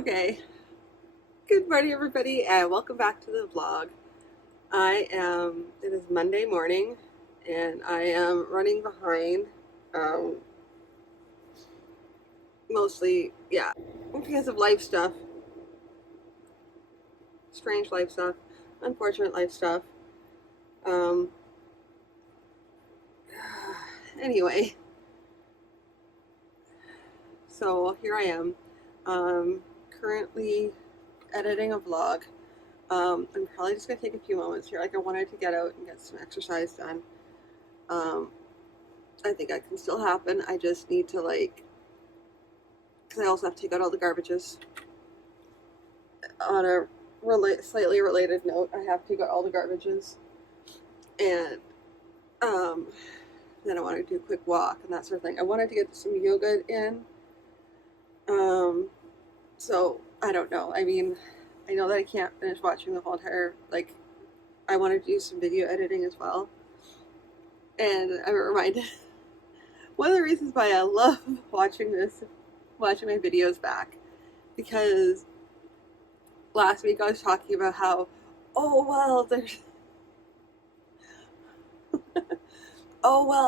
Okay. Good morning, everybody, and welcome back to the vlog. It is Monday morning, and I am running behind, um, mostly, yeah, because of life stuff, strange life stuff, unfortunate life stuff. Um, anyway, so here I am, currently editing a vlog. I'm probably just gonna take a few moments here. Like, I wanted to get out and get some exercise done. Um, I think that can still happen. I just need to, like, because I also have to take out all the garbages. On a slightly related note, I have to take out all the garbages, and um, then I want to do a quick walk and that sort of thing. I wanted to get some yoga in, um, so I don't know. I mean, I know that I can't finish watching the whole entire, like, I want to do some video editing as well, and I'm reminded one of the reasons why I love watching my videos back, because last week I was talking about how, oh well,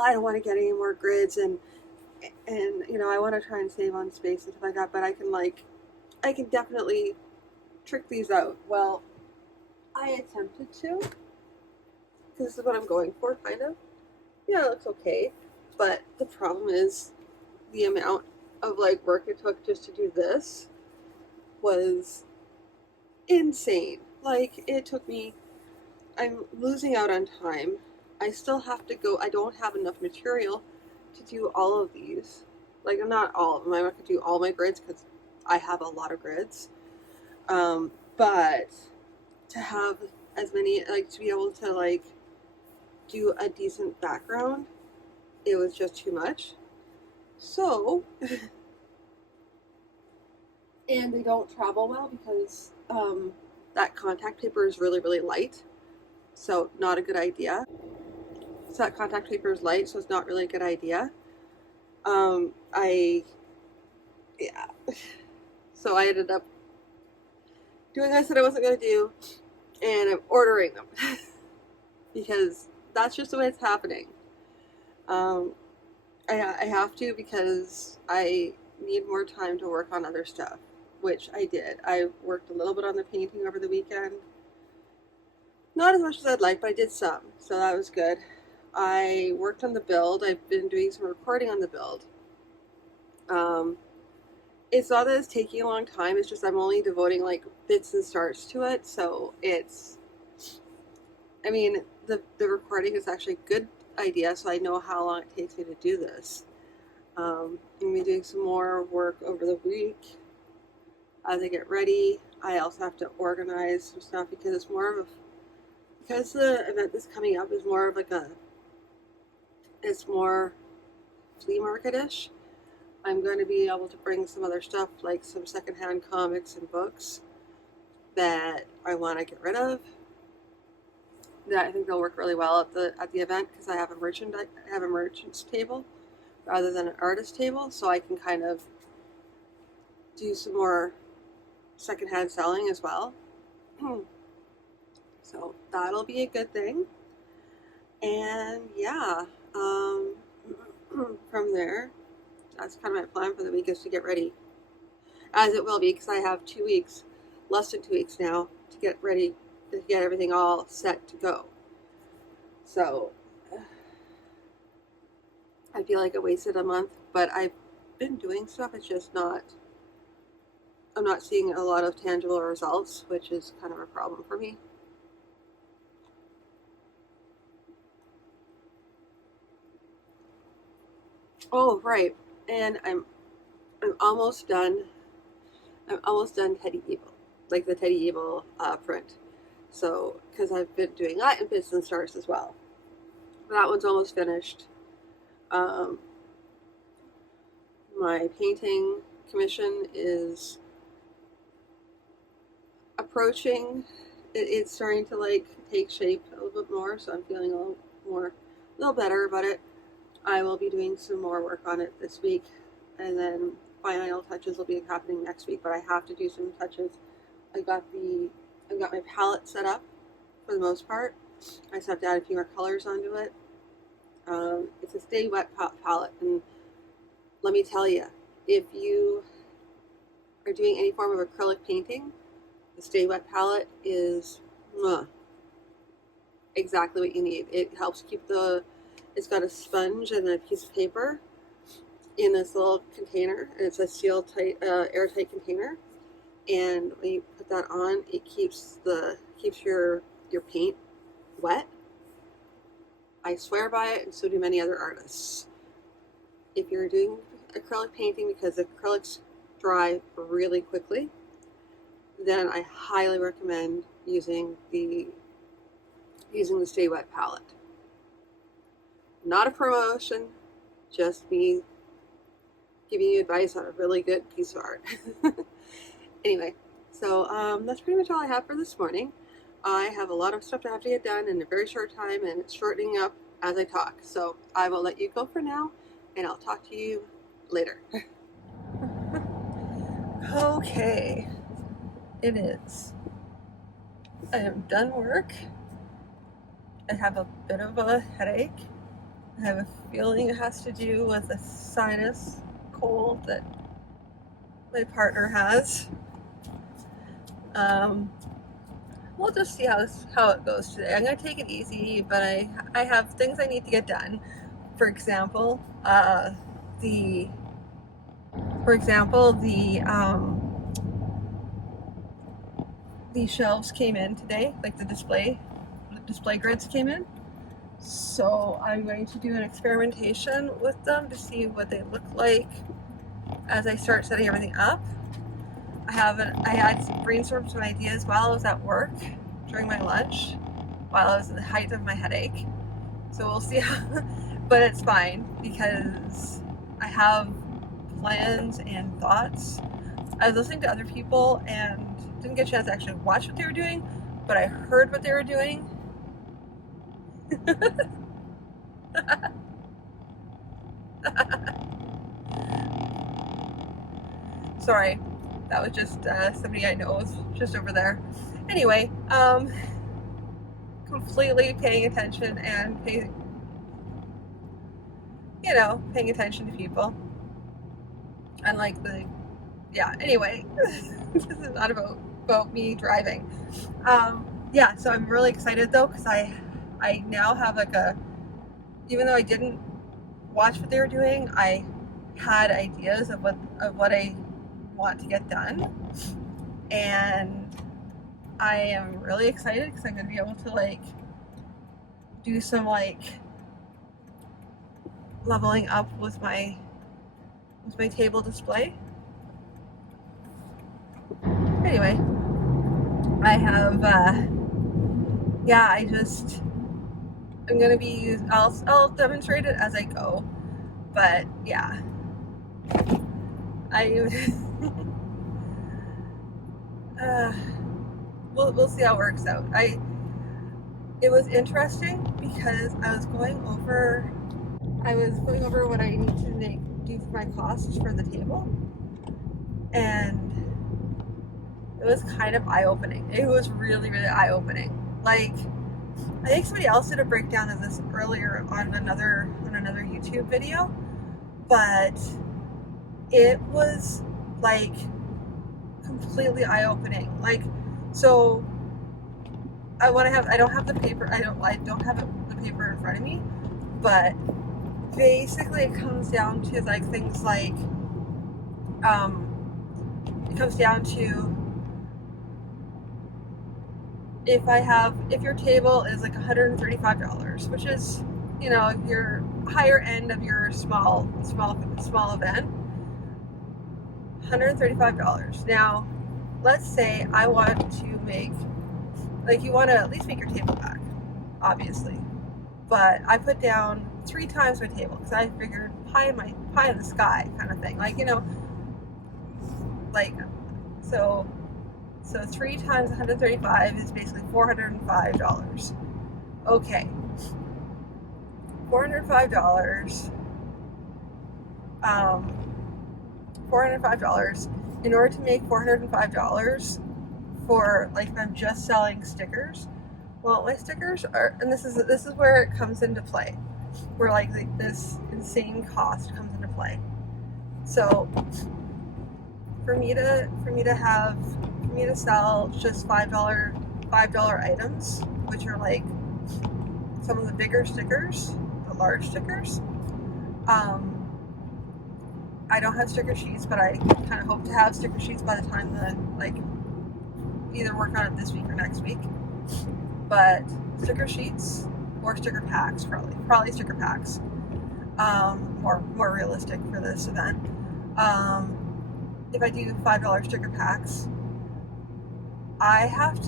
I don't want to get any more grids, and I want to try and save on space and stuff like that, but I can definitely trick these out. Well, I attempted to, because this is what I'm going for, kind of. Yeah, it looks okay, but the problem is the amount of, like, work it took just to do this was insane. Like, it took me, I'm losing out on time. I still have to go, I don't have enough material to do all of these. Like, not all of them. I'm not going to do all my grids because I have a lot of grids. But to have as many, like, to be able to, like, do a decent background, it was just too much. So, and they don't travel well because that contact paper is really, really light. So, not a good idea. So that contact paper is light, so it's not really a good idea. Yeah. So I ended up doing what I said I wasn't going to do, and I'm ordering them because that's just the way it's happening. Um, I have to, because I need more time to work on other stuff, which I did. I worked a little bit on the painting over the weekend. Not as much as I'd like, but I did some, so that was good. I worked on the build. I've been doing some recording on the build. It's not that it's taking a long time, it's just I'm only devoting, like, bits and starts to it, so I mean, the recording is actually a good idea, so I know how long it takes me to do this. I'm going to be doing some more work over the week as I get ready. I also have to organize some stuff because it's more of a, because the event that's coming up is more of like it's more flea market-ish. I'm going to be able to bring some other stuff, like some secondhand comics and books that I want to get rid of, that I think they'll work really well at the event, because I have a merchant's table rather than an artist table, so I can kind of do some more secondhand selling as well. So that'll be a good thing. And yeah, from there, that's kind of my plan for the week, is to get ready, as it will be, because I have 2 weeks, less than 2 weeks now, to get ready, to get everything all set to go. So I feel like I wasted a month, but I've been doing stuff. It's just I'm not seeing a lot of tangible results, which is kind of a problem for me. Oh, right. And I'm almost done. I'm almost done Teddy Evil, like the Teddy Evil print. So, because I've been doing that in bits and starts as well. That one's almost finished. My painting commission is approaching. It's starting to, like, take shape a little bit more, so I'm feeling a little better about it. I will be doing some more work on it this week, and then final touches will be happening next week, but I have to do some touches. I've got my palette set up for the most part. I just have to add a few more colors onto it. It's a Stay Wet palette, and let me tell you, if you are doing any form of acrylic painting, the Stay Wet palette is exactly what you need. It helps keep it's got a sponge and a piece of paper in this little container, and it's a seal tight, airtight container. And when you put that on, it keeps your paint wet. I swear by it, and so do many other artists. If you're doing acrylic painting, because acrylics dry really quickly, then I highly recommend using the Stay Wet palette. Not a promotion, just me giving you advice on a really good piece of art. Anyway, so that's pretty much all I have for this morning. I have a lot of stuff to have to get done in a very short time, and it's shortening up as I talk. So I will let you go for now, and I'll talk to you later. Okay, it is. I am done work. I have a bit of a headache. I have a feeling it has to do with a sinus cold that my partner has. We'll just see how it goes today. I'm going to take it easy, but I have things I need to get done. For example, the shelves came in today, like the display grids came in. So I'm going to do an experimentation with them to see what they look like as I start setting everything up. I had brainstormed some ideas while I was at work during my lunch, while I was in the height of my headache. So we'll see but it's fine because I have plans and thoughts. I was listening to other people and didn't get a chance to actually watch what they were doing, but I heard what they were doing. Sorry, that was just somebody I know was just over there. Anyway, completely paying attention and paying attention to people. Unlike anyway, this is not about me driving. So I'm really excited though, because I now have even though I didn't watch what they were doing, I had ideas of what I want to get done, and I am really excited because I'm going to be able to do some leveling up with my table display. Anyway, I have I'm going to be I'll demonstrate it as I go, but yeah, we'll see how it works out. It was interesting because I was going over what I need to do for my costs for the table, and it was kind of eye-opening. It was really, really eye-opening. I think somebody else did a breakdown of this earlier on another YouTube video, but it was completely eye-opening. So I don't have the paper. I don't have the paper in front of me, but basically it comes down to things it comes down to if your table is $135, which is your higher end of your small event, $135. Now let's say I want to make you want to at least make your table back, obviously, but I put down 3 times my table because I figured pie in the sky kind of thing, so 3 times 135 is basically $405. Okay, $405 $405. In order to make $405 for, like, if I'm just selling stickers, well, my stickers are, and this is where it comes into play, where like this insane cost comes into play. So for me to sell just $5 items, which are like some of the bigger stickers, the large stickers. I don't have sticker sheets, but I kind of hope to have sticker sheets by the time that, like, either work on it this week or next week. But sticker sheets or sticker packs, probably sticker packs. More realistic for this event. If I do $5 sticker packs, I have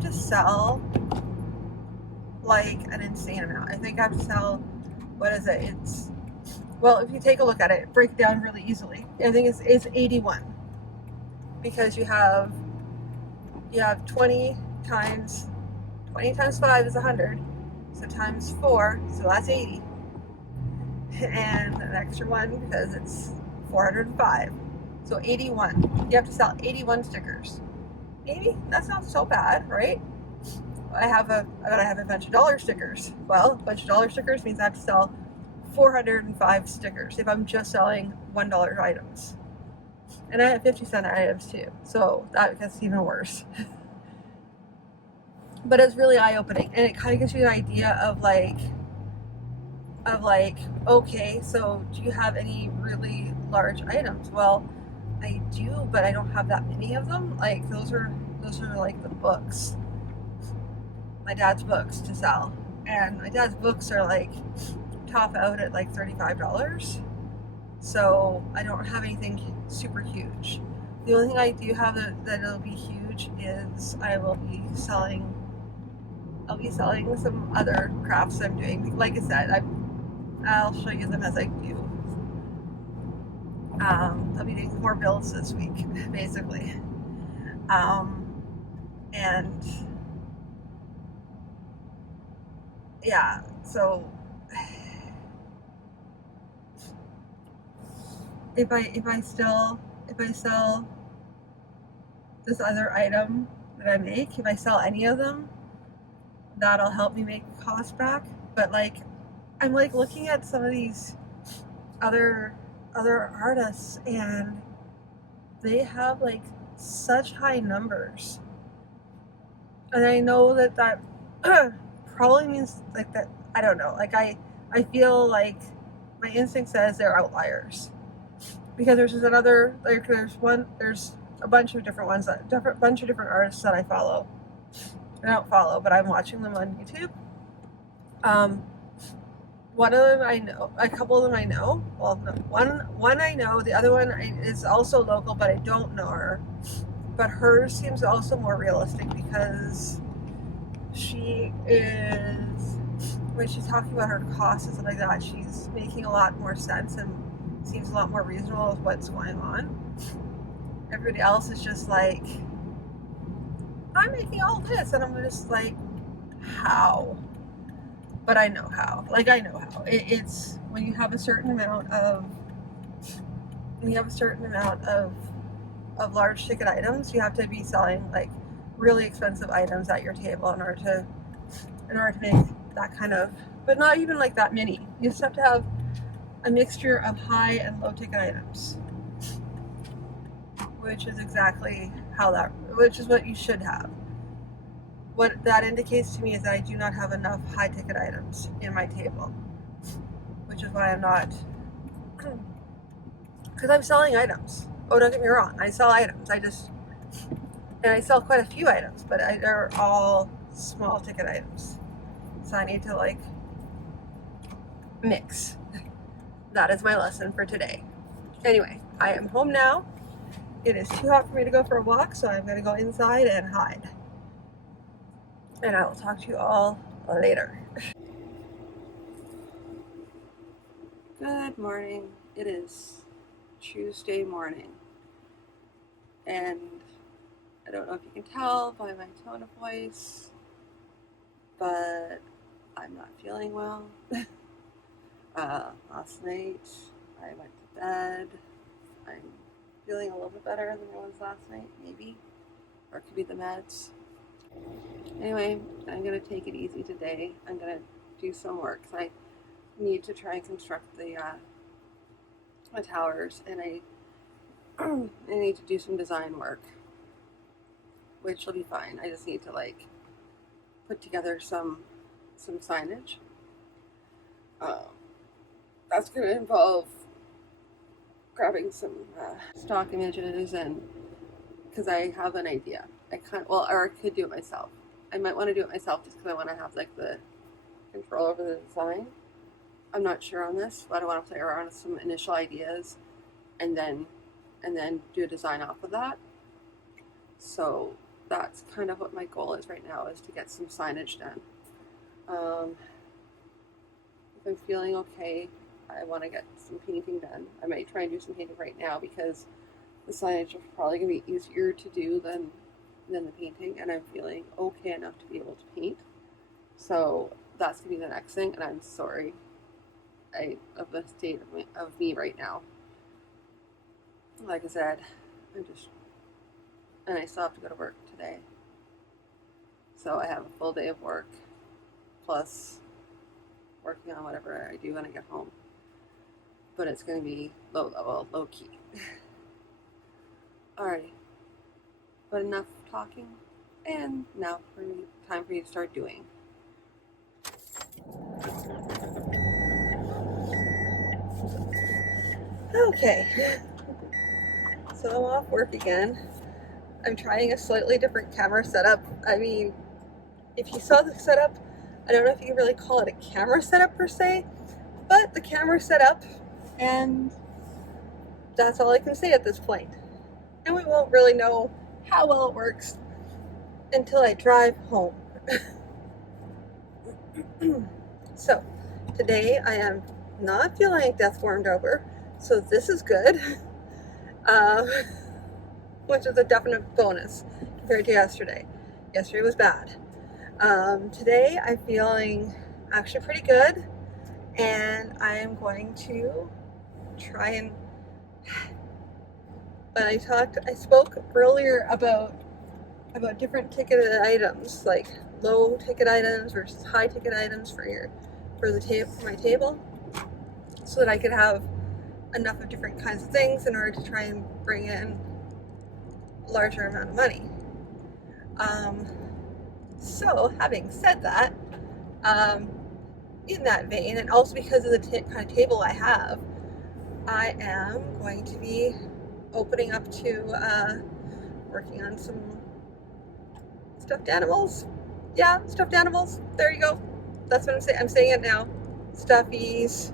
to sell like an insane amount. I think I have to sell, what is it? Well, if you take a look at it, break it down really easily. I think it's 81, because you have 20 times 5 is 100, so times 4, so that's 80, and an extra one because it's 405, so 81. You have to sell 81 stickers. Maybe that's not so bad, right? I gotta have a bunch of dollar stickers. Well, a bunch of dollar stickers means I have to sell 405 stickers if I'm just selling $1 items. And I have 50-cent items too, so that gets even worse. But it's really eye-opening, and it kind of gives you an idea of like, okay, so do you have any really large items? Well, I do, but I don't have that many of them. Like, those are like the books, my dad's books to sell, and my dad's books are like top out at like $35. So I don't have anything super huge. The only thing I do have that it'll be huge is I'll be selling some other crafts I'm doing. Like I said, I'll show you them as I do. I'll be doing more builds this week, basically. And yeah, so if I sell this other item that I make, if I sell any of them, that'll help me make costs back. But like, I'm like looking at some of these other artists, and they have like such high numbers, and I know that probably means like that, I don't know, like I feel like my instinct says they're outliers, because there's a bunch of different ones, bunch of different artists that I follow. I don't follow, but I'm watching them on YouTube. One of them I know, a couple of them I know. Well, no, one I know, the other one is also local, but I don't know her. But hers seems also more realistic, because she is, when she's talking about her costs and stuff like that, she's making a lot more sense and seems a lot more reasonable with what's going on. Everybody else is just like, I'm making all this, and I'm just like, how? But I know how. Like, I know how. It's when you have a certain amount of large ticket items, you have to be selling like really expensive items at your table in order to make that kind of, but not even like that many. You just have to have a mixture of high and low ticket items, which is exactly which is what you should have. What that indicates to me is that I do not have enough high ticket items in my table, which is why I'm not, because I'm selling items. Oh, don't get me wrong, I sell items. And I sell quite a few items, but they're all small ticket items. So I need to like mix. That is my lesson for today. Anyway, I am home now. It is too hot for me to go for a walk, so I'm going to go inside and hide. And I will talk to you all later. Good morning. It is Tuesday morning. And I don't know if you can tell by my tone of voice, but I'm not feeling well. Last night I went to bed I'm feeling a little bit better than I was last night, maybe. Or it could be the meds. Anyway, I'm going to take it easy today. I'm going to do some work. I need to try and construct the towers, and I need to do some design work, which will be fine. I just need to like put together some signage. That's going to involve grabbing some stock images, and because I have an idea, or I could do it myself. I might want to do it myself just because I want to have like the control over the design. I'm not sure on this, but I want to play around with some initial ideas, and then do a design off of that. So that's kind of what my goal is right now, is to get some signage done. If I'm feeling okay, I want to get some painting done. I might try and do some painting right now because the signage is probably going to be easier to do than the painting, and I'm feeling okay enough to be able to paint. So that's going to be the next thing, and I'm sorry of the state of me right now. Like I said, and I still have to go to work today. So I have a full day of work, plus working on whatever I do when I get home. But it's going to be low level, low key. Alrighty. But enough talking, and now time for you to start doing. Okay. So I'm off work again. I'm trying a slightly different camera setup. I mean, if you saw the setup, I don't know if you can really call it a camera setup per se, but the camera setup, and that's all I can say at this point. And we won't really know how well it works until I drive home. So today I am not feeling like death warmed over, so this is good, which is a definite bonus compared to yesterday. Yesterday was bad. Today I'm feeling actually pretty good, and I am going to try and, but I spoke earlier about different ticketed items, like low ticket items versus high ticket items for my table, so that I could have enough of different kinds of things in order to try and bring in a larger amount of money. So having said that, in that vein, and also because of the kind of table I have, I am going to be opening up to working on some stuffed animals. Yeah, stuffed animals. There you go. That's what I'm saying. I'm saying it now. Stuffies.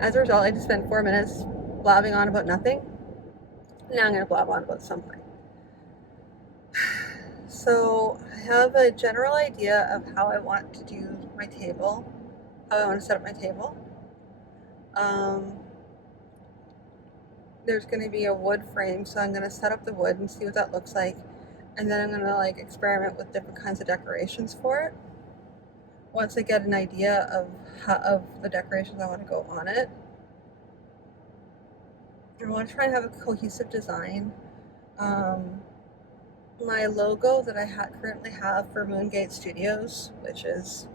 As a result, I just spent 4 minutes blabbing on about nothing. Now I'm going to blab on about something. So I have a general idea of how I want to do my table, how I want to set up my table. There's going to be a wood frame, so I'm going to set up the wood and see what that looks like, and then I'm going to like experiment with different kinds of decorations for it. Once I get an idea of the decorations I want to go on it, I want to try and have a cohesive design. My logo that I currently have for Moongate Studios, which is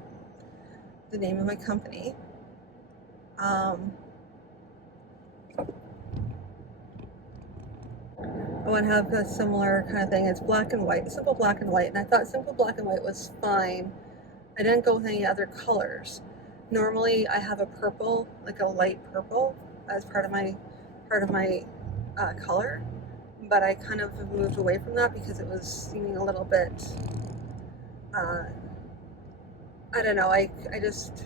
the name of my company, I want to have a similar kind of thing. It's black and white, simple black and white, and I thought simple black and white was fine. I didn't go with any other colors. Normally I have a purple, like a light purple, as part of my color, but I kind of moved away from that because it was seeming a little bit, I don't know, I just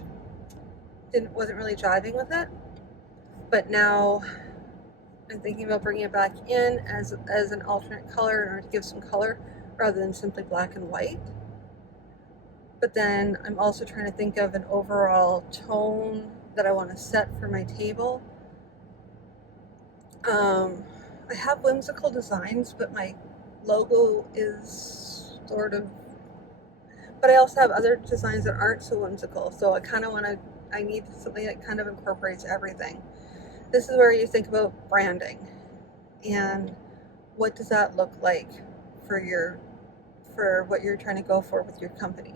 wasn't really jiving with it. But now I'm thinking about bringing it back in as an alternate color in order to give some color rather than simply black and white. But then I'm also trying to think of an overall tone that I want to set for my table. I have whimsical designs, but my logo is sort of, but I also have other designs that aren't so whimsical. So I need something that kind of incorporates everything. This is where you think about branding and what does that look like for what you're trying to go for with your company.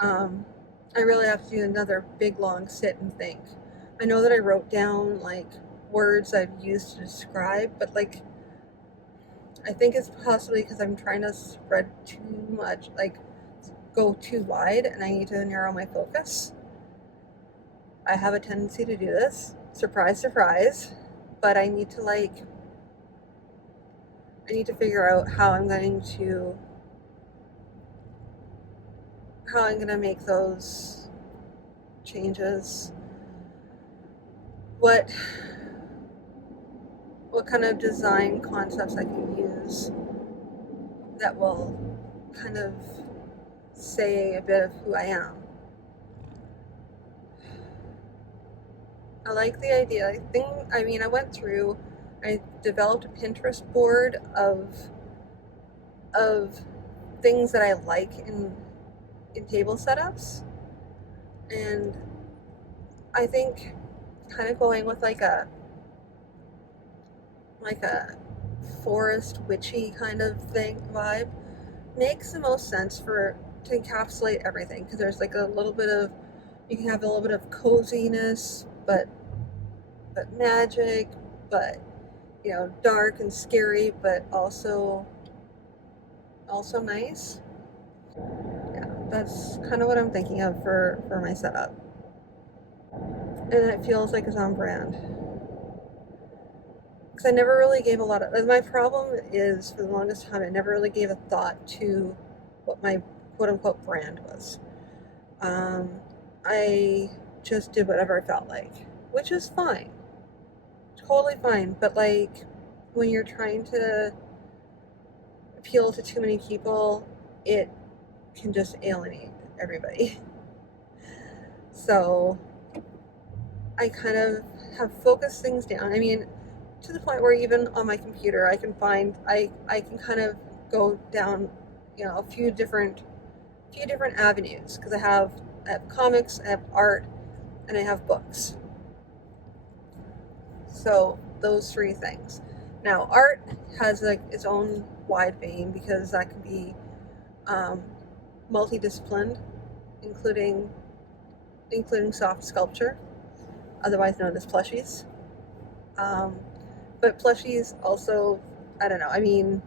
I really have to do another big long sit and think. I know that I wrote down like words I've used to describe, but like I think it's possibly because I'm trying to spread too much, like go too wide, and I need to narrow my focus. I have a tendency to do this. Surprise, surprise. But I need to figure out how I'm going to make those changes. What kind of design concepts I can use that will kind of say a bit of who I am. I like the idea. I developed a Pinterest board of things that I like in table setups, and I think kind of going with like a forest witchy kind of thing vibe makes the most sense to encapsulate everything, because there's like you can have a little bit of coziness, but magic, but dark and scary, but also nice. Yeah, that's kind of what I'm thinking of for my setup, and it feels like it's on brand. Because I never really gave a lot of. My problem is, for the longest time, I never really gave a thought to what my quote unquote brand was. I just did whatever I felt like, which is fine, totally fine. But like when you're trying to appeal to too many people, it can just alienate everybody. So I kind of have focused things down. I mean, to the point where even on my computer, I can kind of go down, a few different avenues, because I have comics, I have art, and I have books. So those three things. Now, art has like its own wide vein, because that can be multidisciplined, including soft sculpture, otherwise known as plushies. But plushies also, I don't know, I mean,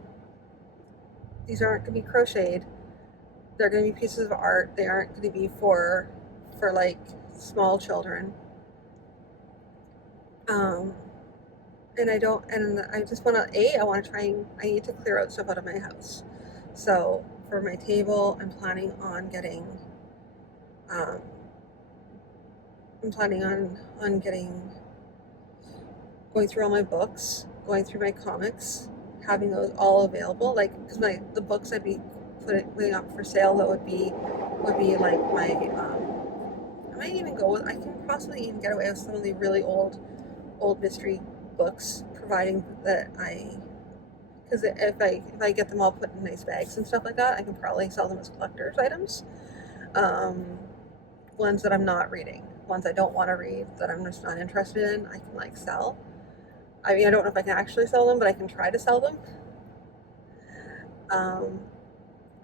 these aren't going to be crocheted. They're going to be pieces of art. They aren't going to be for like small children. And I just want to, I need to clear out stuff out of my house. So for my table, I'm planning on going through all my books, going through my comics, having those all available. Like, because the books I'd be putting up for sale, that would be like my, I can possibly even get away with some of the really old mystery books, providing that because if I get them all put in nice bags and stuff like that, I can probably sell them as collector's items. Ones that I'm not reading, ones I don't want to read, that I'm just not interested in, I can like sell. I mean, I don't know if I can actually sell them, but I can try to sell them,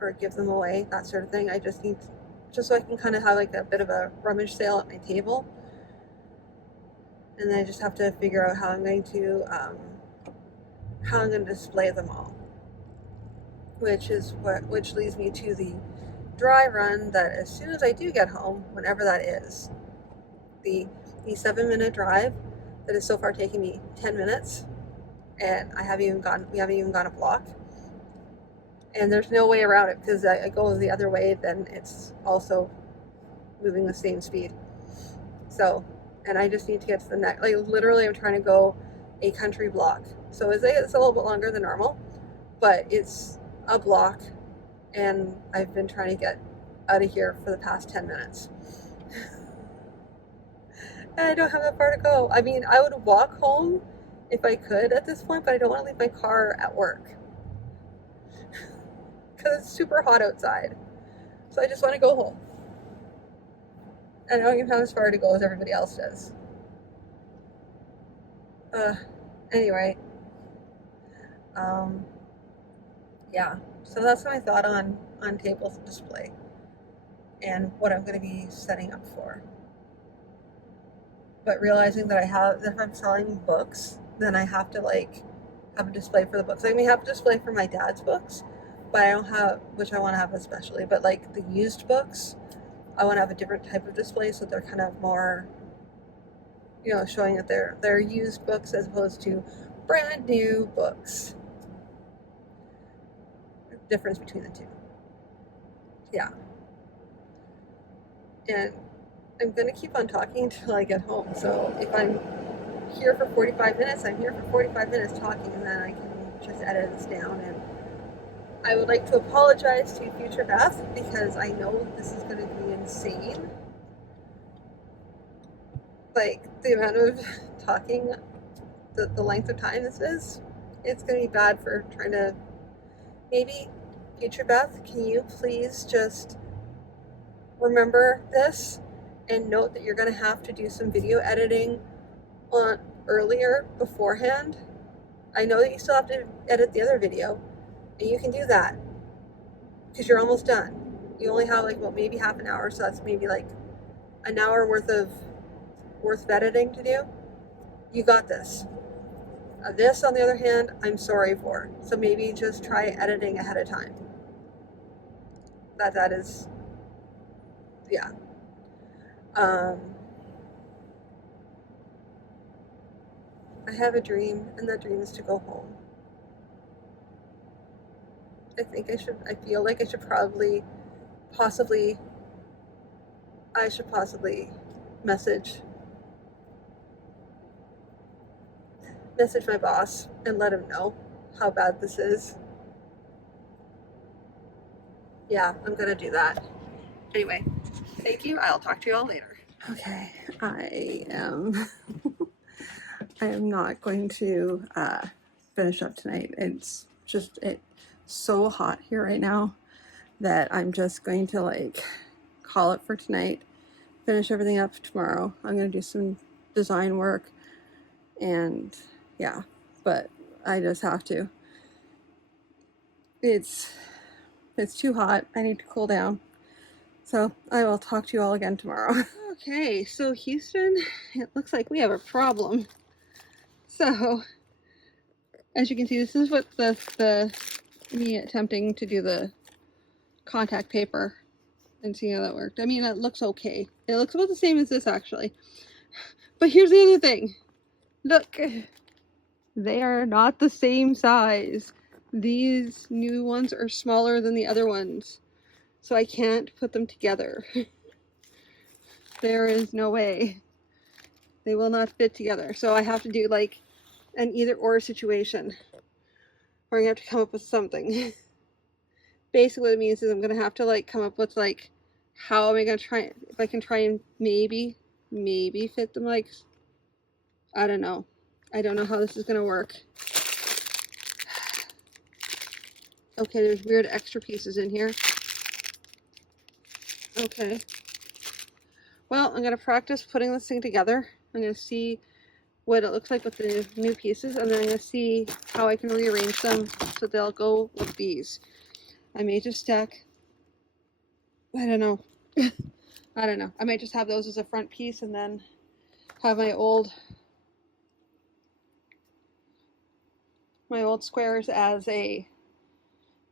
or give them away, that sort of thing. I just so I can kind of have like a bit of a rummage sale at my table. And then I just have to figure out how I'm going to display them all, which leads me to the dry run that as soon as I do get home, whenever that is, the 7-minute drive that is so far taking me 10 minutes, and we haven't even gone a block, and there's no way around it, because I go the other way, then it's also moving the same speed. So, and I just need to get to the next, like literally I'm trying to go a country block. So it's a little bit longer than normal, but it's a block, and I've been trying to get out of here for the past 10 minutes. And I don't have that far to go. I mean, I would walk home if I could at this point, but I don't want to leave my car at work because it's super hot outside. So I just want to go home. And I don't even have as far to go as everybody else does. Anyway, yeah. So that's my thought on table display and what I'm going to be setting up for. But realizing that if I'm selling books, then I have to like have a display for the books. I may have a display for my dad's books, but I don't have, which I want to have especially. But like the used books, I want to have a different type of display so they're kind of more, showing that they're used books as opposed to brand new books. The difference between the two. Yeah. And I'm going to keep on talking until I get home. So if I'm here for 45 minutes, I'm here for 45 minutes talking, and then I can just edit this down. And I would like to apologize to future Beth because I know this is going to be insane. Like the amount of talking, the length of time this is, it's going to be bad for trying to. Maybe future Beth, can you please just remember this and note that you're going to have to do some video editing on earlier beforehand. I know that you still have to edit the other video, and you can do that because you're almost done. You only have maybe half an hour, so that's maybe like an hour worth of editing to do. You got this. This, on the other hand, I'm sorry for. So maybe just try editing ahead of time. That is, yeah. I have a dream, and that dream is to go home. I feel like I should possibly message my boss and let him know how bad this is. Yeah, I'm gonna do that. Anyway, thank you. I'll talk to you all later. Okay, I am not going to finish up tonight. It's so hot here right now that I'm just going to call it for tonight, finish everything up tomorrow. I'm going to do some design work, and yeah, but I just have to. It's too hot. I need to cool down. So I will talk to you all again tomorrow. Okay, so Houston, it looks like we have a problem. So as you can see, this is what me attempting to do the contact paper and see how that worked. I mean, it looks okay. It looks about the same as this actually. But here's the other thing. Look, they are not the same size. These new ones are smaller than the other ones. So I can't put them together. There is no way. They will not fit together. So I have to do an either or situation. Or I have to come up with something. Basically what it means is I'm going to have to come up with how am I going to try, if I can try and maybe fit them I don't know. I don't know how this is going to work. Okay, there's weird extra pieces in here. Okay. Well, I'm going to practice putting this thing together. I'm going to see what it looks like with the new pieces, and then I'm going to see how I can rearrange them so they'll go with these. I may just stack, I don't know. I don't know. I might just have those as a front piece and then have my old squares as a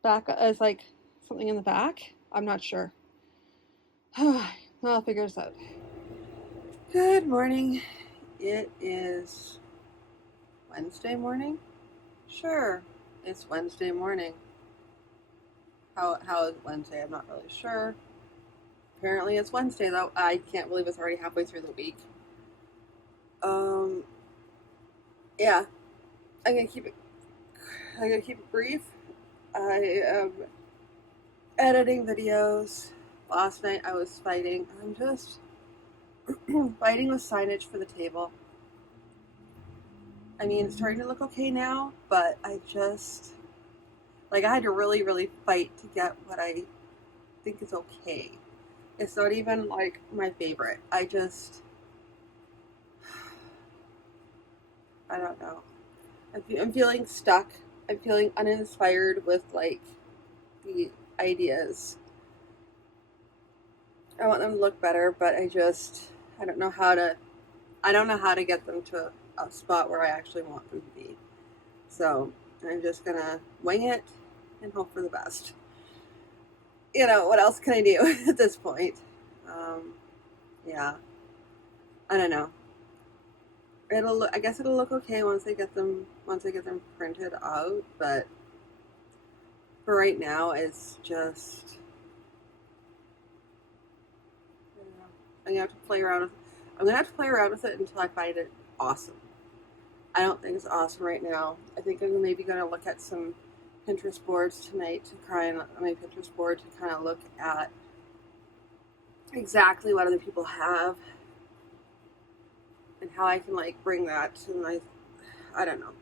back, as something in the back. I'm not sure. Well, I'll figure this out. Good morning. It is Wednesday morning? Sure, it's Wednesday morning. How is Wednesday? I'm not really sure. Apparently it's Wednesday though. I can't believe it's already halfway through the week. Yeah. I'm gonna keep it brief. I am editing videos. Last night I was fighting. I'm just fighting with signage for the table. I mean, it's starting to look okay now, but I just I had to really, really fight to get what I think it's okay. It's not even like my favorite. I don't know. I'm feeling stuck. I'm feeling uninspired with like the ideas. I want them to look better, but I don't know how to get them to a spot where I actually want them to be. So I'm just gonna wing it and hope for the best. You know, what else can I do at this point? Um, yeah, I don't know. I guess it'll look okay once I get them printed out. But for right now, it's just, I don't know. I'm gonna have to play around with. I'm gonna have to play around with it until I find it awesome. I don't think it's awesome right now. I think I'm maybe gonna look at some Pinterest boards tonight to try and on my Pinterest board to kind of look at exactly what other people have and how I can like bring that to my. I don't know.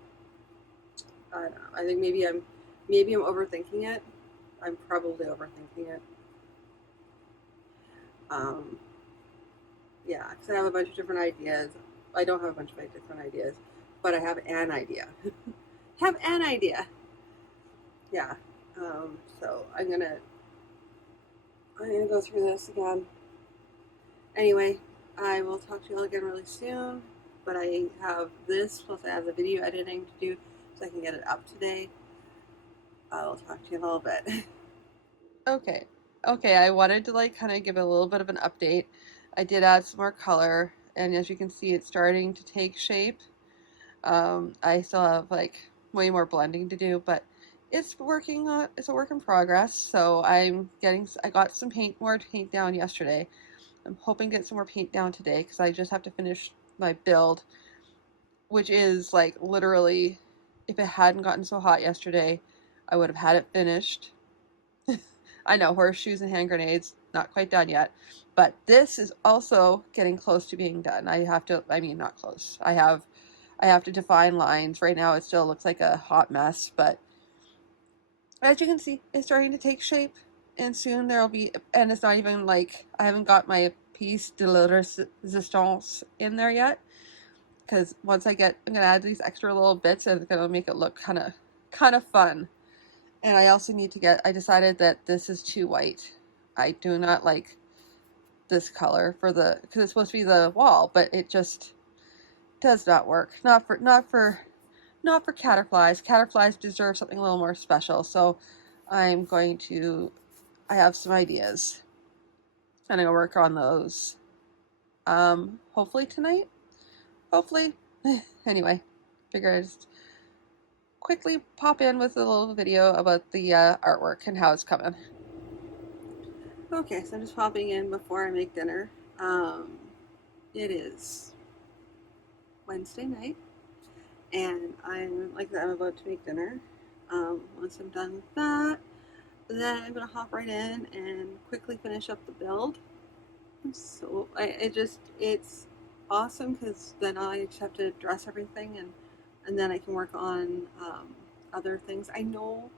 I don't know. I think maybe I'm overthinking it. I'm probably overthinking it. Um, yeah, because I have a bunch of different ideas. I don't have a bunch of different ideas, but I have an idea. Have an idea. Yeah. So I'm gonna go through this again. Anyway, I will talk to you all again really soon. But I have this plus I have the video editing to do, so I can get it up today. I'll talk to you in a little bit. Okay. Okay, I wanted to like kind of give a little bit of an update. I did add some more color, and as you can see, it's starting to take shape. I still have like way more blending to do, but it's working. It's a work in progress. So I got some more paint down yesterday. I'm hoping to get some more paint down today because I just have to finish my build, which is like literally, if it hadn't gotten so hot yesterday, I would have had it finished. I know, horseshoes and hand grenades, not quite done yet. But this is also getting close to being done. I mean, not close. I have to define lines. Right now it still looks like a hot mess, but as you can see, it's starting to take shape. And soon and it's not even like, I haven't got my piece de la resistance in there yet. Because I'm going to add these extra little bits and it's going to make it look kind of fun. And I decided that this is too white. I do not like this color because it's supposed to be the wall, but it just does not work. Not for caterflies. Caterflies deserve something a little more special. So I have some ideas. And I'm going to work on those. Hopefully tonight. Hopefully. Anyway, figure I just quickly pop in with a little video about the artwork and how it's coming. Okay, so I'm just popping in before I make dinner. It is Wednesday night, and I'm about to make dinner. Once I'm done with that, then I'm gonna hop right in and quickly finish up the build. It's awesome because then I just have to dress everything and then I can work on other things. I know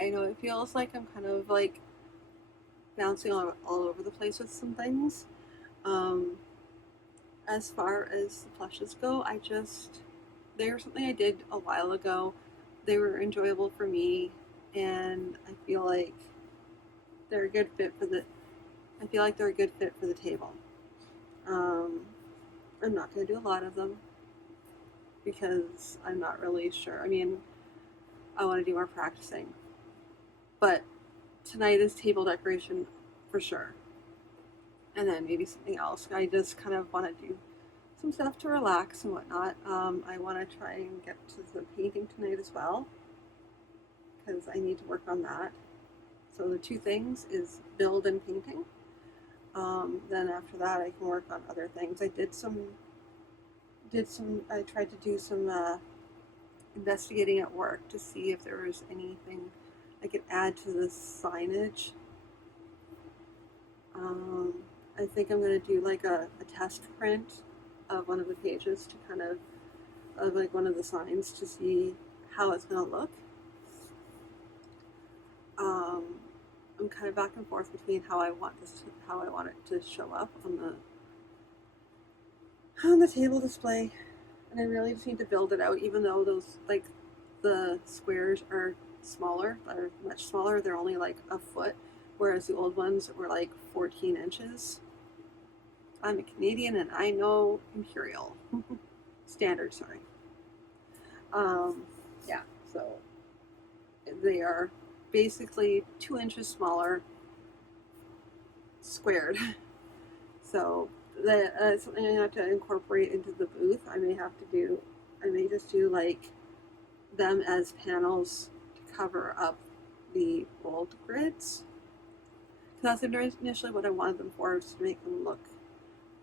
it feels like I'm kind of like bouncing all over the place with some things. As far as the plushes go, they were something I did a while ago. They were enjoyable for me, and I feel like they're a good fit for the table. I'm not going to do a lot of them because I'm not really sure. I mean, I want to do more practicing, but tonight is table decoration for sure. And then maybe something else. I just kind of want to do some stuff to relax and whatnot. I want to try and get to the painting tonight as well because I need to work on that. So the two things is build and painting. Then after that, I can work on other things. I tried to do some investigating at work to see if there was anything I could add to the signage. I think I'm going to do like a test print of one of the pages to kind of like one of the signs to see how it's going to look. kind of back and forth between how I want it to show up on the table display, and I really just need to build it out. Even though those like the squares are smaller, they're much smaller. They're only like a foot, whereas the old ones were like 14 inches. I'm a Canadian and I know imperial standard. Sorry. Yeah. So they are basically 2 inches smaller, squared. So that's something I have to incorporate into the booth. I may just do like them as panels to cover up the old grids. That's initially what I wanted them for, was to make them look,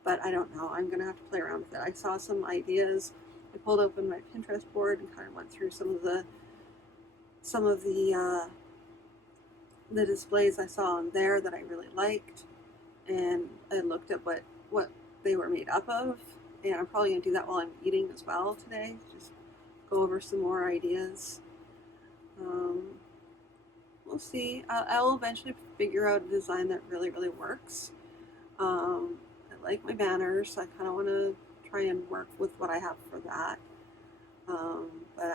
but I don't know. I'm gonna have to play around with it. I saw some ideas. I pulled open my Pinterest board and kind of went through some of the displays I saw on there that I really liked, and I looked at what they were made up of, and I'm probably gonna do that while I'm eating as well today. Just go over some more ideas. We'll see. I'll eventually figure out a design that really, really works. I like my banners, so I kind of want to try and work with what I have for that. But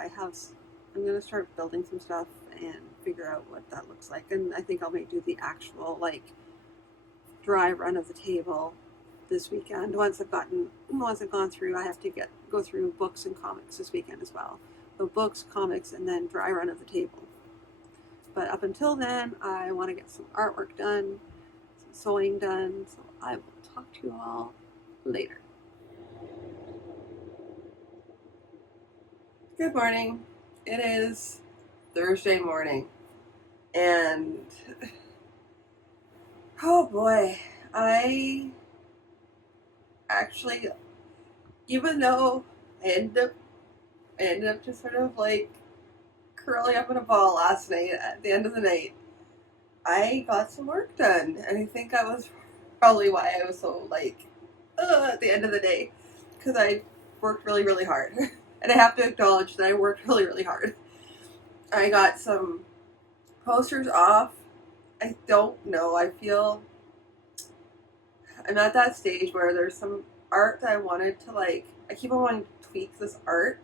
I'm going to start building some stuff and figure out what that looks like. And I think I'll do the actual like dry run of the table this weekend. Once I've gone through, I have to go through books and comics this weekend as well. So books, comics, and then dry run of the table. But up until then, I want to get some artwork done, some sewing done. So I will talk to you all later. Good morning. It is Thursday morning, and oh boy, I actually, even though I ended up just sort of like curling up in a ball last night at the end of the night, I got some work done, and I think that was probably why I was so like at the end of the day, because I worked really, really hard. And I have to acknowledge that I worked really, really hard. I got some posters off. I don't know. I feel I'm at that stage where there's some art that I wanted to like. I keep on wanting to tweak this art,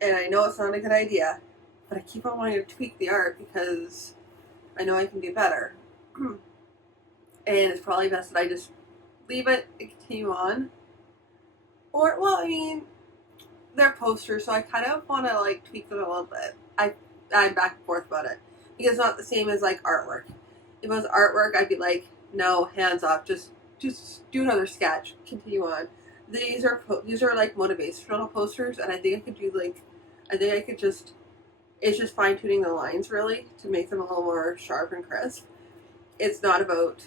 and I know it's not a good idea, but I keep on wanting to tweak the art because I know I can do better. And it's probably best that I just leave it and continue on. Or, well, I mean, they're posters, so I kind of want to like tweak them a little bit. I'm back and forth about it because it's not the same as like artwork. If it was artwork, I'd be like, no, hands off, just do another sketch, continue on. These are like motivational posters, and I think I could just, it's just fine tuning the lines really to make them a little more sharp and crisp. It's not about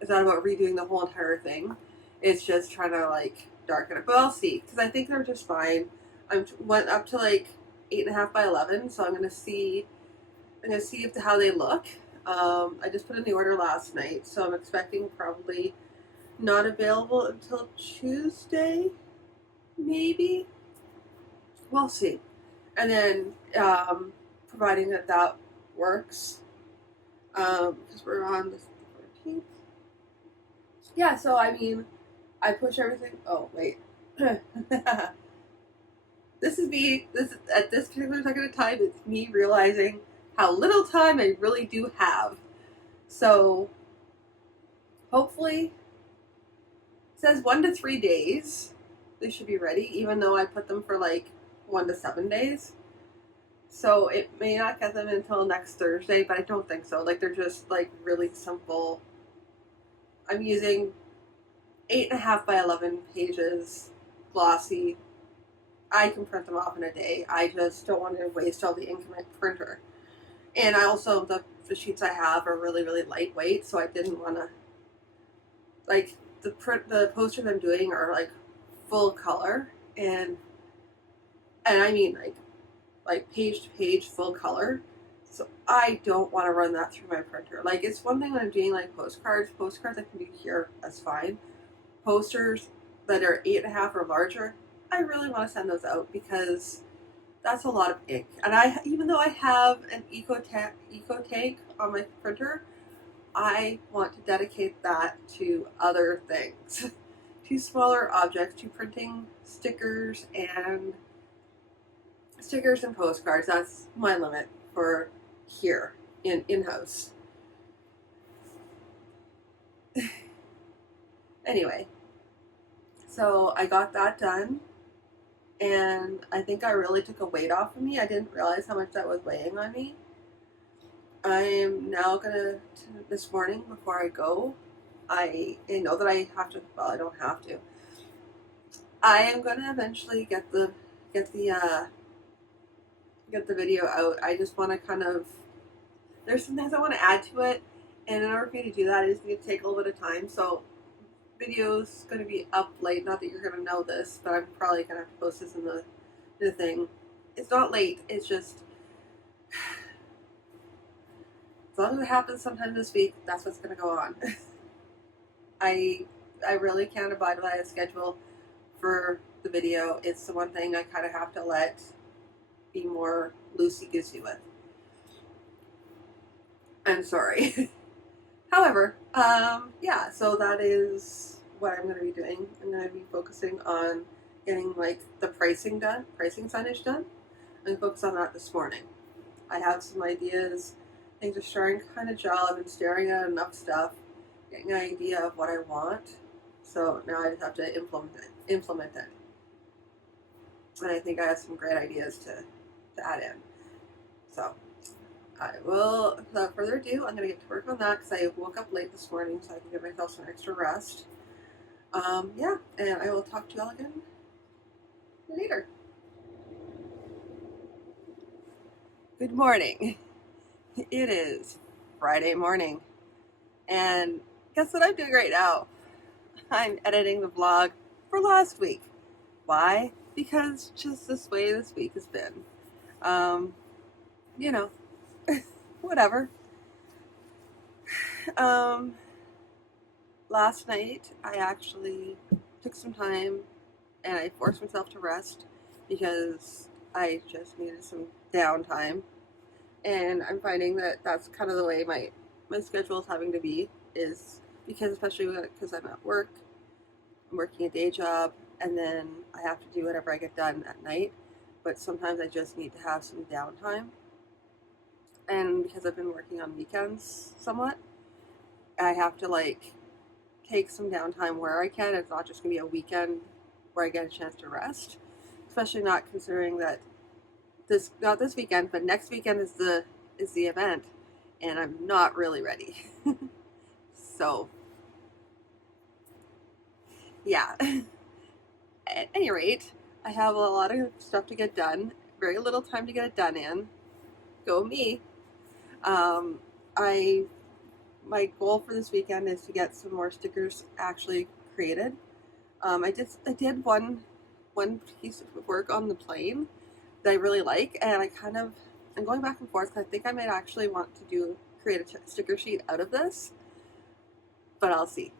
redoing the whole entire thing. It's just trying to like darken it, but I'll see, because I think they're just fine. I went up to like 8.5 by 11, so I'm gonna see how they look. I just put in the order last night, so I'm expecting probably not available until Tuesday, maybe. We'll see. And then providing that works, because we're on the 14th. Yeah, so I mean, I push everything. Oh wait. This is at this particular second of time, it's me realizing how little time I really do have. So, hopefully, it says 1 to 3 days they should be ready, even though I put them for like 1 to 7 days. So, it may not get them until next Thursday, but I don't think so. Like, they're just like really simple. I'm using 8.5 by 11 pages, glossy. I can print them off in a day. I just don't want to waste all the ink in my printer. And I also, the sheets I have are really, really lightweight, so I didn't want to, like, the posters I'm doing are like full color, and I mean like page to page full color. So I don't want to run that through my printer. Like, it's one thing when I'm doing like postcards I can do here, that's fine. Posters that are 8.5 or larger, I really want to send those out because that's a lot of ink. And even though I have an Eco Tank on my printer, I want to dedicate that to other things, to smaller objects, to printing stickers and postcards. That's my limit for here in-house. Anyway, so I got that done, and I think I really took a weight off of me. I didn't realize how much that was weighing on me. I'm now gonna, this morning before I go, I know that I have to, well, I don't have to. I am gonna eventually get the video out. I just want to kind of, there's some things I want to add to it, and in order for me to do that, I just need to take a little bit of time. So video's going to be up late. Not that you're going to know this, but I'm probably going to have to post this in the thing. It's not late. It's just, as long as it happens sometime this week, that's what's going to go on. I really can't abide by a schedule for the video. It's the one thing I kind of have to let be more loosey-goosey with. I'm sorry. However, yeah, so that is what I'm going to be doing. I'm going to be focusing on getting like the pricing signage done. I'm going to focus on that this morning. I have some ideas. Things are starting to kind of gel. I've been staring at enough stuff, getting an idea of what I want. So now I just have to implement it. And I think I have some great ideas to add in. So I will, without further ado, I'm going to get to work on that because I woke up late this morning so I can give myself some extra rest. Yeah, and I will talk to y'all again later. Good morning. It is Friday morning, and guess what I'm doing right now? I'm editing the vlog for last week. Why? Because just this way this week has been. You know, whatever. Last night I actually took some time and I forced myself to rest because I just needed some downtime. And I'm finding that that's kind of the way my schedule is having to be, is because especially because I'm at work, I'm working a day job, and then I have to do whatever I get done at night. But sometimes I just need to have some downtime. And because I've been working on weekends somewhat, I have to like take some downtime where I can. It's not just going to be a weekend where I get a chance to rest, especially not considering that not this weekend, but next weekend is the event, and I'm not really ready. So yeah. At any rate, I have a lot of stuff to get done, very little time to get it done in. Go me. My goal for this weekend is to get some more stickers actually created. I did one piece of work on the plane that I really like, and I'm going back and forth because I think I might actually want to create a sticker sheet out of this, but I'll see.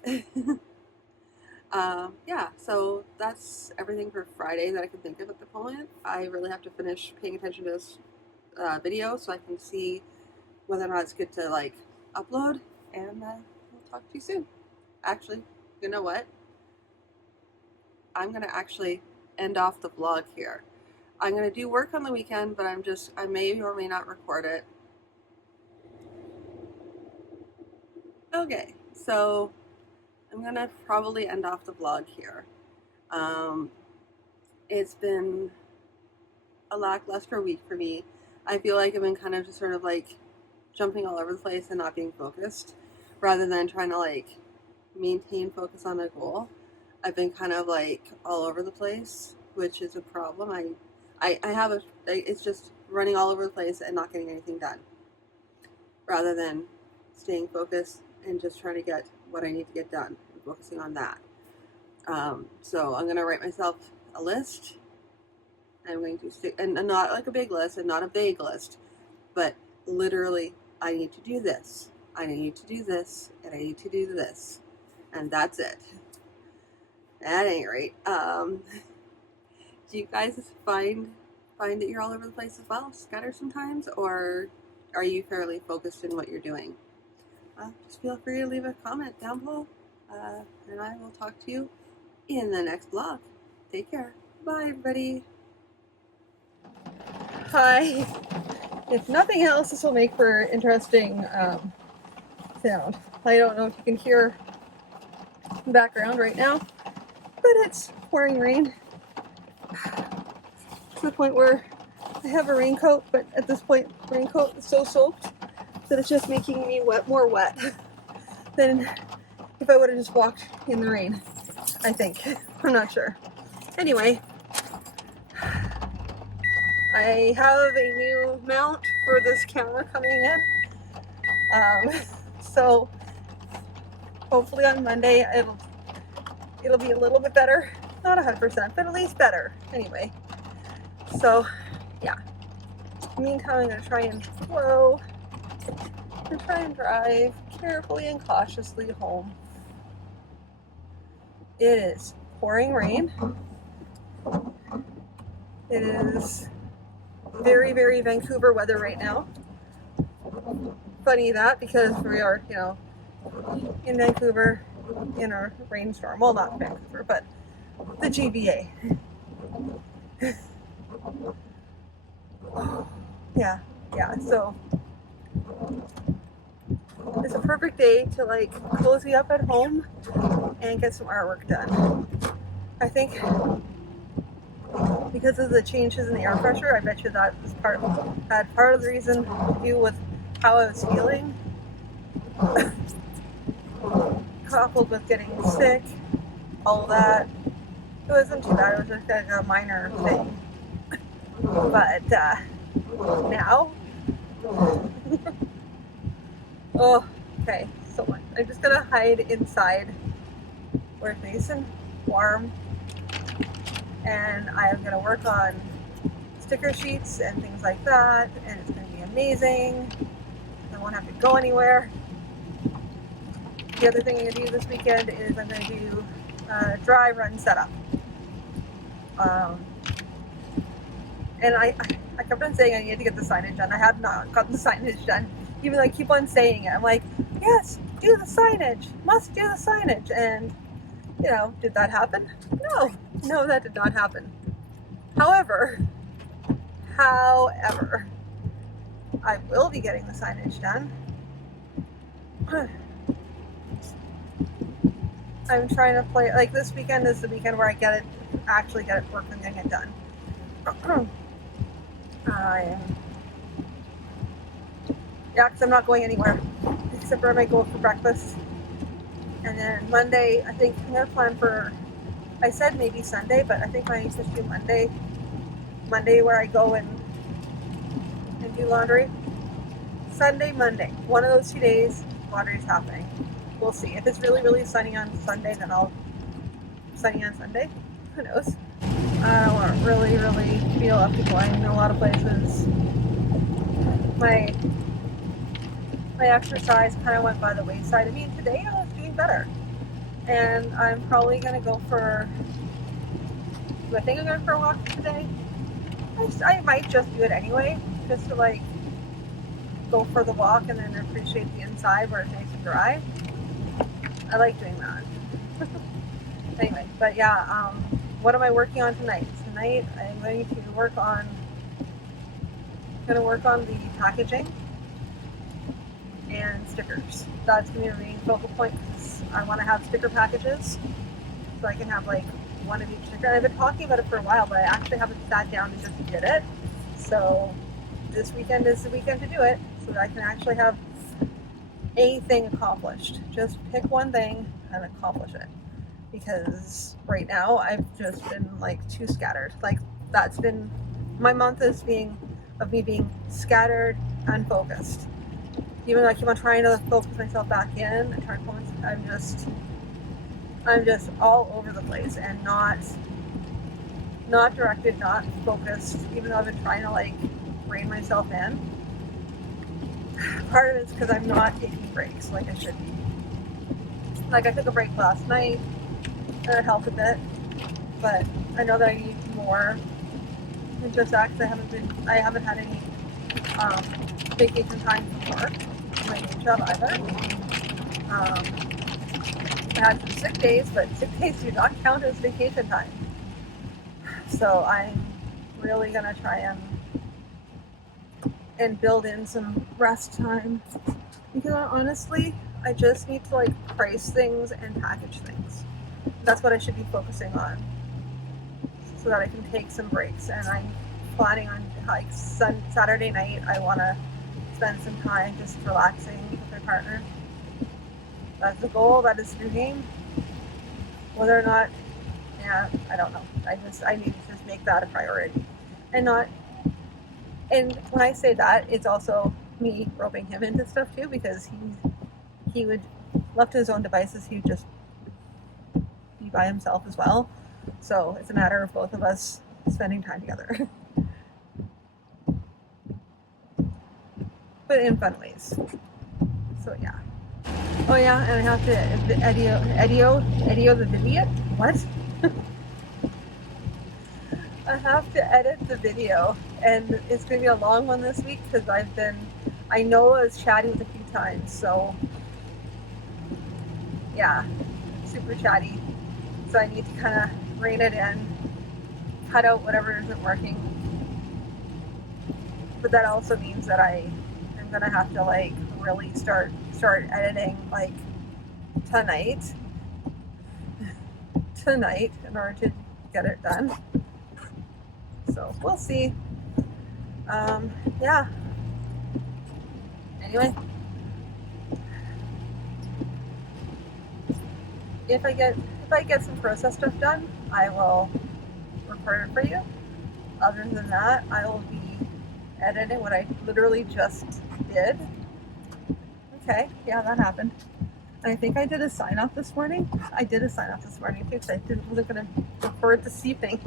Yeah, so that's everything for Friday that I can think of at the moment. I really have to finish paying attention to this video so I can see whether or not it's good to like upload, and we'll talk to you soon. Actually, you know what? I'm gonna actually end off the vlog here. I'm gonna do work on the weekend, but I may or may not record it. Okay, so I'm gonna probably end off the vlog here. It's been a lackluster week for me. I feel like I've been kind of just sort of like jumping all over the place and not being focused, rather than trying to like maintain focus on a goal. I've been kind of like all over the place, which is a problem. It's just running all over the place and not getting anything done, rather than staying focused and just trying to get what I need to get done and focusing on that. So I'm going to write myself a list. I'm going to stick, and not like a big list and not a vague list, but literally, I need to do this, I need to do this, and I need to do this, and that's it. At any rate, do you guys find that you're all over the place as well, scattered sometimes, or are you fairly focused in what you're doing? just feel free to leave a comment down below. And I will talk to you in the next vlog. Take care. Bye, everybody. Hi. If nothing else, this will make for interesting sound. I don't know if you can hear the background right now, but it's pouring rain to the point where I have a raincoat, but at this point, the raincoat is so soaked that it's just making me more wet than if I would have just walked in the rain, I think. I'm not sure. Anyway, I have a new mount for this camera coming in. So hopefully on Monday it'll be a little bit better. Not 100%, but at least better. Anyway, so yeah. Meantime, I'm going to try and flow and try and drive carefully and cautiously home. It is pouring rain. It is very, very Vancouver weather right now. Funny that, because we are, you know, in Vancouver in a rainstorm. Well, not Vancouver, but the GVA. Yeah, so it's a perfect day to like cozy up at home and get some artwork done. I think because of the changes in the air pressure, I bet you that was had part of the reason to do with how I was feeling. Coupled with getting sick, all of that. It wasn't too bad, it was just like a minor thing. But now, oh, okay, so I'm just gonna hide inside where it's nice and warm, and I'm gonna work on sticker sheets and things like that, and it's gonna be amazing. I won't have to go anywhere. The other thing I'm gonna do this weekend is I'm gonna do dry run setup. And I kept on saying I need to get the signage done. I have not gotten the signage done, even though I keep on saying it. I'm like, yes, do the signage, must do the signage. And, you know, did that happen? No, that did not happen. However, I will be getting the signage done. I'm trying to play, like this weekend is the weekend where I actually get it working and getting it done. Yeah, because I'm not going anywhere, except for I might go for breakfast. And then Monday, I think I'm going to plan for, I said maybe Sunday, but I think I need to do Monday where I go and do laundry. Sunday, Monday, one of those 2 days, laundry's happening. We'll see. If it's really, really sunny on Sunday, then sunny on Sunday. Who knows? I don't really, really feel up to going in a lot of places. My exercise kind of went by the wayside. I mean, today I was doing better. And I'm probably going to go for, do I think I'm going for a walk today? I might just do it anyway, just to like go for the walk and then appreciate the inside where it's nice and dry. I like doing that. Anyway, but yeah, what am I working on tonight? Tonight I'm going to work on the packaging and stickers. That's going to be the main focal point because I want to have sticker packages so I can have like one of each sticker. I've been talking about it for a while, but I actually haven't sat down and just did it. So this weekend is the weekend to do it so that I can actually have anything accomplished. Just pick one thing and accomplish it. Because right now I've just been like too scattered. Like that's been my month of me being scattered and focused. Even though I keep on trying to focus myself back in and trying to focus, I'm just all over the place and not directed, not focused, even though I've been trying to like rein myself in. Part of it is because I'm not taking breaks like I should be. Like I took a break last night and it helped a bit, but I know that I need more than just that because I haven't had any vacation time from work, my day job either. I had some sick days, but sick days do not count as vacation time. So I'm really gonna try and build in some rest time, because honestly, I just need to like price things and package things. That's what I should be focusing on, so that I can take some breaks. And I'm planning on like Saturday night, I want to spend some time just relaxing with my partner. That's the goal. That is the dream. Whether or not, yeah, I don't know. I need to just make that a priority, and not. And when I say that, it's also me roping him into stuff too, because he would, left to his own devices, he would just be by himself as well. So it's a matter of both of us spending time together, but in fun ways. So yeah. Oh yeah, and I have to edit the video. What? I have to edit the video, and it's going to be a long one this week because I know I was chatty with a few times, so yeah, super chatty. So I need to kind of rein it in, cut out whatever isn't working. But that also means that I'm going to have to like really start editing like tonight in order to get it done. So we'll see. Yeah. Anyway, if I get some process stuff done, I will record it for you. Other than that, I will be editing what I literally just did. Okay, yeah, that happened. And I think I did a sign off this morning. I did a sign off this morning too, because I wasn't going to record this evening.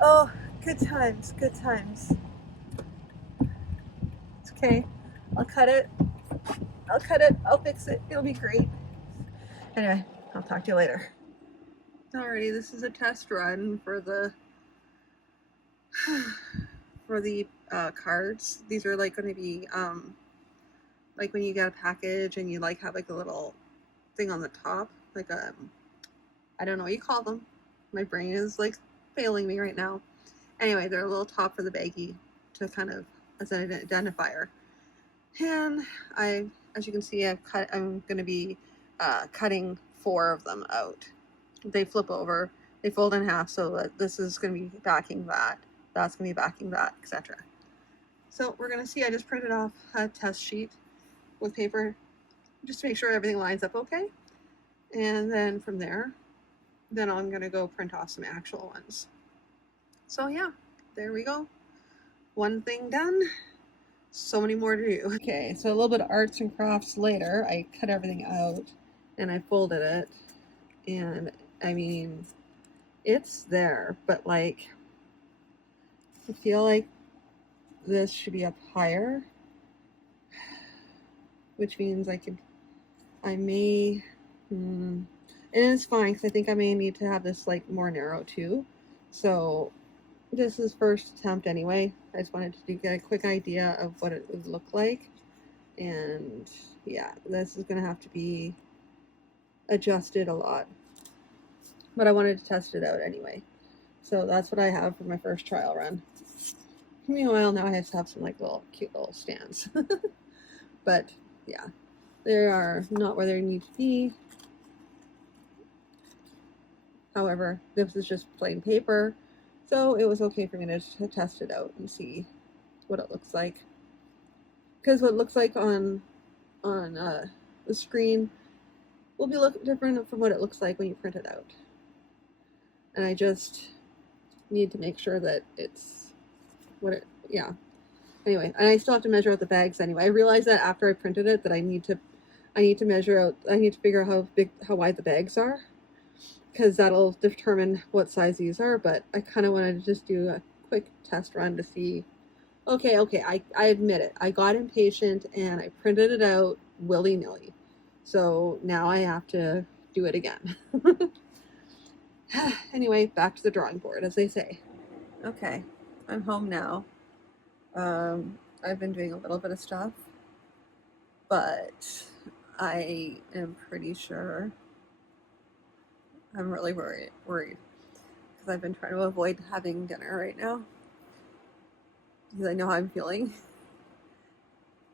Oh, good times, good times. It's okay. I'll cut it. I'll fix it. It'll be great. Anyway, I'll talk to you later. Alrighty, this is a test run for the cards. These are like going to be like when you get a package and you like have like a little thing on the top, like I don't know what you call them. My brain is like failing me right now. Anyway, they're a little top for the baggie to kind of as an identifier. And as you can see, I'm going to be cutting 4 of them out. They flip over, they fold in half, so that this is going to be backing that, that's going to be backing that, etc. So we're going to see, I just printed off a test sheet with paper just to make sure everything lines up okay. And then from there, then I'm going to go print off some actual ones. So yeah, there we go. One thing done. So many more to do. Okay, so a little bit of arts and crafts later. I cut everything out and I folded it. And I mean, it's there, but like, I feel like this should be up higher, which means I may, and it's fine because I think I may need to have this like more narrow too. So this is first attempt anyway. I just wanted to get a quick idea of what it would look like. And yeah, this is going to have to be adjusted a lot. But I wanted to test it out anyway. So that's what I have for my first trial run. Meanwhile, now I have to have some like cute little stands. But yeah, they are not where they need to be. However, this is just plain paper. So it was okay for me to test it out and see what it looks like. Because what it looks like on the screen will be different from what it looks like when you print it out. And I just need to make sure that it's yeah. Anyway, and I still have to measure out the bags anyway. I realized that after I printed it that I need to figure out how wide the bags are, because that'll determine what size these are. But I kind of wanted to just do a quick test run to see, okay, I admit it. I got impatient and I printed it out willy-nilly. So now I have to do it again. Anyway, back to the drawing board, as they say. Okay, I'm home now. I've been doing a little bit of stuff, but I am pretty sure I'm really worried because I've been trying to avoid having dinner right now because I know how I'm feeling.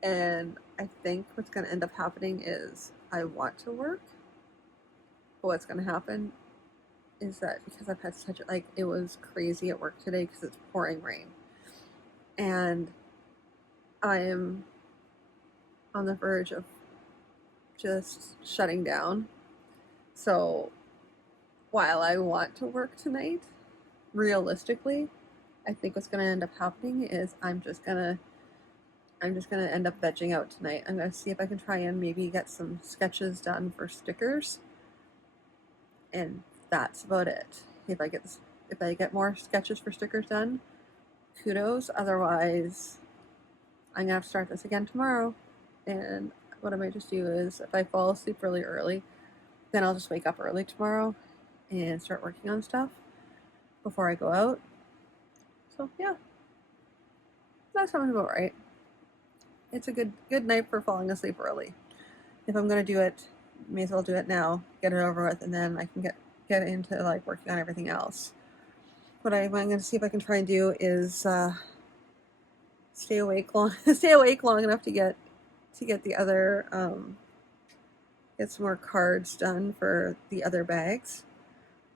And I think what's going to end up happening is I want to work, but what's going to happen is that because I've had such a, it was crazy at work today because it's pouring rain, and I am on the verge of just shutting down. So while I want to work tonight, realistically, I think what's going to end up happening is I'm just gonna end up vegging out tonight. I'm gonna see if I can try and maybe get some sketches done for stickers, and that's about it. If I get more sketches for stickers done, kudos. Otherwise, I'm gonna have to start this again tomorrow. And what I might just do is, if I fall asleep really early, then I'll just wake up early tomorrow and start working on stuff before I go out. So yeah, that sounds about right. It's a good night for falling asleep early. If I'm gonna do it, may as well do it now, get it over with, and then I can get into like working on everything else. What I'm gonna see if I can try and do is stay awake long enough to get the other get some more cards done for the other bags.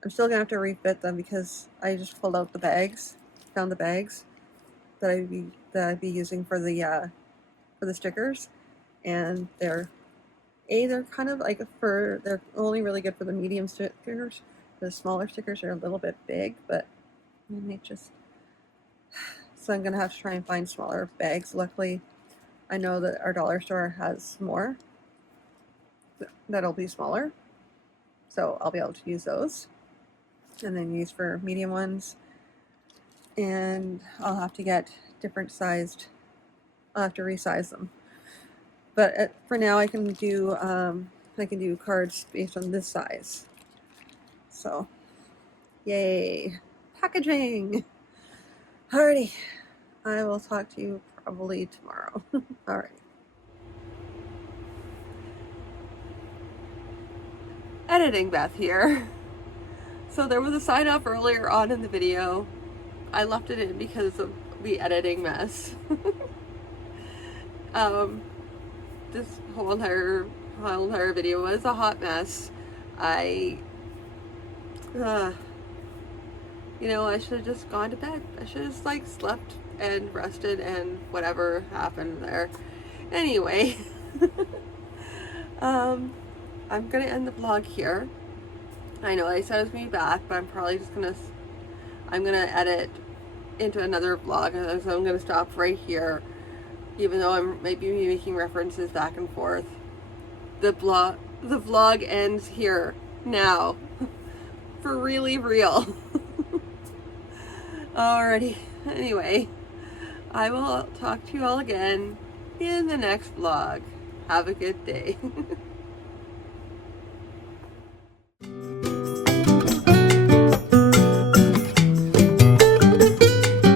I'm still gonna have to refit them because I just pulled out the bags, found the bags that I'd be using for the stickers, and they're kind of like they're only really good for the medium stickers. The smaller stickers are a little bit big, but I might just, so I'm gonna have to try and find smaller bags. Luckily, I know that our dollar store has more that'll be smaller, so I'll be able to use those, and then use for medium ones. And I'll have to get different sized. I'll have to resize them. But for now, I can do cards based on this size. So, yay, packaging! Alrighty, I will talk to you probably tomorrow. Alright. Editing Beth here. So there was a sign up earlier on in the video. I left it in because of the editing mess. This whole entire video was a hot mess. I should have just gone to bed. I should have just slept and rested and whatever happened there. Anyway, I'm gonna end the vlog here. I know I said I was gonna be back, but I'm probably just I'm gonna edit into another vlog, so I'm gonna stop right here. Even though I'm maybe making references back and forth, the vlog ends here now, for really real. Alrighty. Anyway, I will talk to you all again in the next vlog. Have a good day.